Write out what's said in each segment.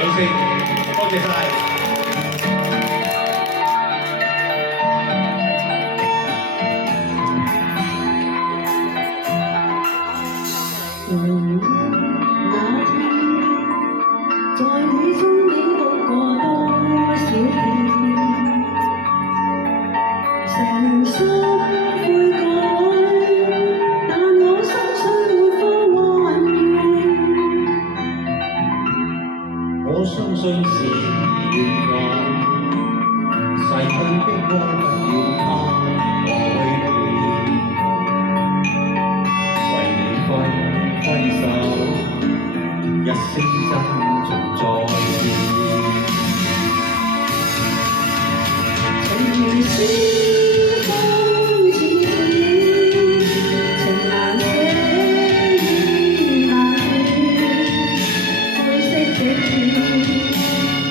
掌聲，多謝晒。那天，在雨中已度過多少天，誠心悔改，但我心碎沒法還原。我相信是緣分，逝去的愛不要它改變，為你揮手，一聲珍重再見。情如思風似箭，情難捨意難斷，灰色的天，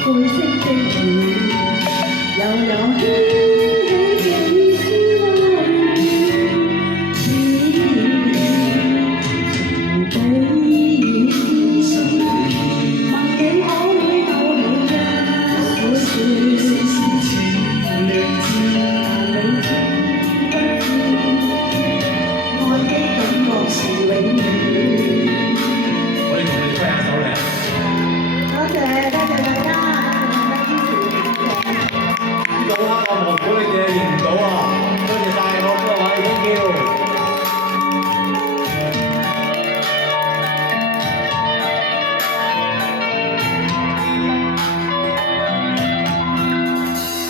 灰色的雨，悠悠掀起幾絲溫暖，似情比雨絲，問你可會逗留一小段？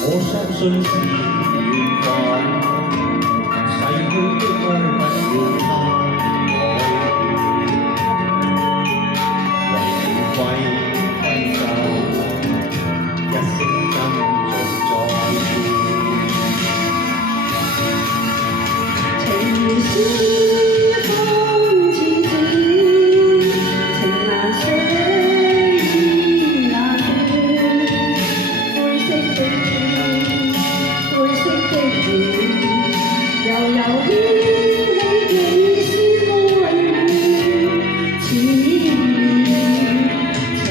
我相信是緣分，逝去的愛不要它改變，為你揮手，一聲珍重再見。情如思風似箭，情難捨意難斷，灰色的天，灰色的雨，悠悠掀起幾絲溫暖，似情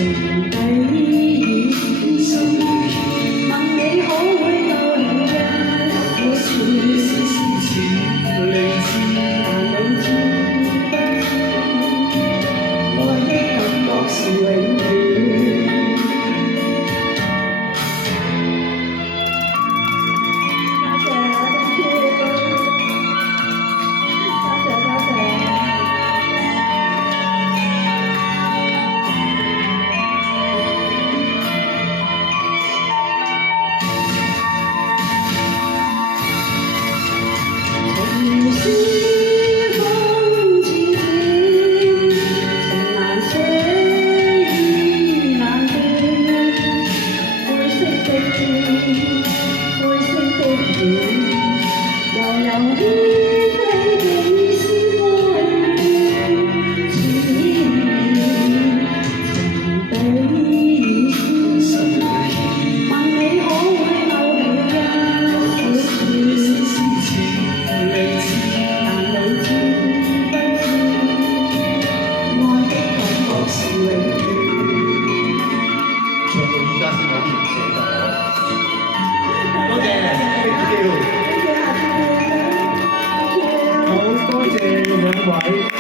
比雨絲，問你可會逗留一小段？但你知不知，愛的感覺是永遠。多謝，多謝。情如思風似箭，情難捨意難斷，灰色的天，灰色的雨，悠悠掀起幾絲溫暖，似情比雨絲，問你可會逗留一小段？但你知不知，愛的感覺是永遠。唱到依家先有啲唔捨得我。多謝 ，thank you，好多謝兩位。